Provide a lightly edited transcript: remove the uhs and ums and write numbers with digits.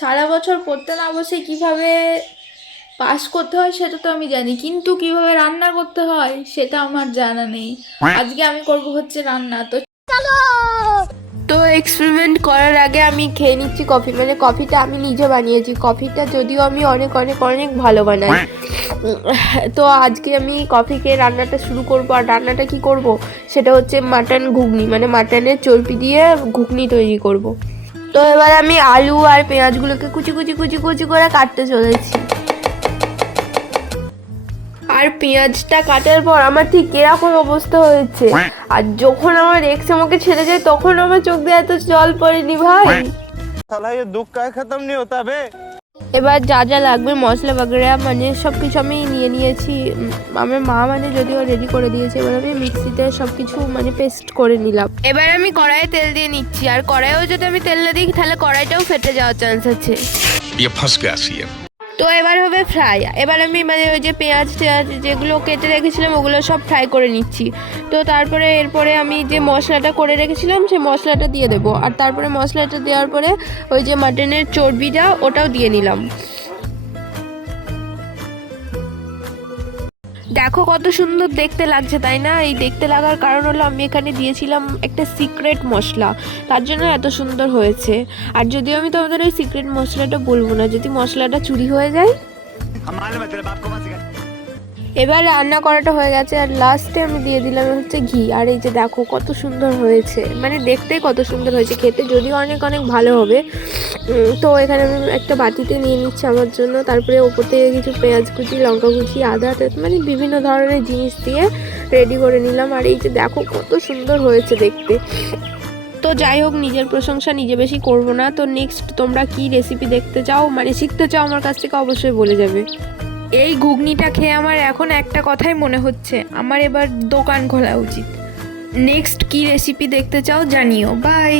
সারা বছর পড়তে না বসে কিভাবে পাস করতে হয় সেটা তো আমি জানি, কিন্তু কিভাবে রান্না করতে হয় সেটা আমার জানা নেই। আজকে আমি করব হচ্ছে রান্না। তো এক্সপেরিমেন্ট করার আগে আমি খেয়ে নিচ্ছি কফি, মানে কফিটা আমি নিজে বানিয়েছি। কফিটা যদিও আমি অনেক অনেক অনেক ভালো বানাই। তো আজকে আমি কফি খেয়ে রান্নাটা শুরু করব। আর রান্নাটা কি করব সেটা হচ্ছে মাটন ঘুগনি, মানে মাটনের চর্বি দিয়ে ঘুগনি তৈরি করব। তো এবার আমি আলু আর পেঁয়াজগুলোকে কুচি কুচি কুচি কুচি করে কাটতে চলেছি। আর পেঁয়াজটা কাটার পর আমার ঠিক এরকম অবস্থা হয়েছে, আর যখন আমার এক্স আমাকে ছেড়ে যায় তখন আমার চোখ দিয়ে এত জল পড়েনি ভাই। দুঃখ কাহে খতম নি হতা বে। এবার যা যা লাগবে মশলা বাগেরা মানে সব কিছু আমি নিয়ে নিয়েছি। আমার মা মানে যদিও রেডি করে দিয়েছে, এবার আমি মিক্সিতে সব কিছু মানে পেস্ট করে নিলাম। এবার আমি কড়াইয়ে তেল দিয়ে নিচ্ছি, আর কড়াইয়েও যদি আমি তেল না দিই তাহলে কড়াইটাও ফেটে যাওয়ার চান্স আছে। তো এবার হবে ফ্রাই। এবার আমি মানে ওই যে পেঁয়াজ টেয়াজ যেগুলো কেটে রেখেছিলাম ওগুলো সব ফ্রাই করে নিচ্ছি। তো তারপরে এরপরে আমি যে মশলাটা করে রেখেছিলাম সেই মশলাটা দিয়ে দেবো, আর তারপরে মশলাটা দেওয়ার পরে ওই যে মাটনের চর্বিটা ওটাও দিয়ে নিলাম। দেখো কত সুন্দর দেখতে লাগছে, তাই না? এই দেখতে লাগার কারণ হলো আমি এখানে দিয়েছিলাম একটা সিক্রেট মশলা, তার জন্য এত সুন্দর হয়েছে। আর যদিও আমি তোমাদের ওই সিক্রেট মশলাটা বলবো না, যদি মশলাটা চুরি হয়ে যায়। এবার রান্না করাটা হয়ে গেছে, আর লাস্টে আমি দিয়ে দিলাম হচ্ছে ঘি। আর এই যে দেখো কত সুন্দর হয়েছে, মানে দেখতে কত সুন্দর হয়েছে, খেতে যদিও অনেক অনেক ভালো হবে। তো এখানে আমি একটা বাটিতে নিয়ে নিচ্ছি আমার জন্য। তারপরে ওপর থেকে কিছু পেঁয়াজ কুচি, লঙ্কা কুচি, আদা, মানে বিভিন্ন ধরনের জিনিস দিয়ে রেডি করে নিলাম। আর এই যে দেখো কত সুন্দর হয়েছে দেখতে। তো যাই হোক, নিজের প্রশংসা নিজে বেশি করবো না। তো নেক্সট তোমরা কি রেসিপি দেখতে চাও, মানে শিখতে চাও আমার কাছ থেকে, অবশ্যই বলে যাবে। এই ঘুগনিটা খেয়ে আমার এখন একটা কথাই মনে হচ্ছে, আমার এবার দোকান খোলা উচিত। নেক্সট কি রেসিপি দেখতে চাও জানিও। বাই।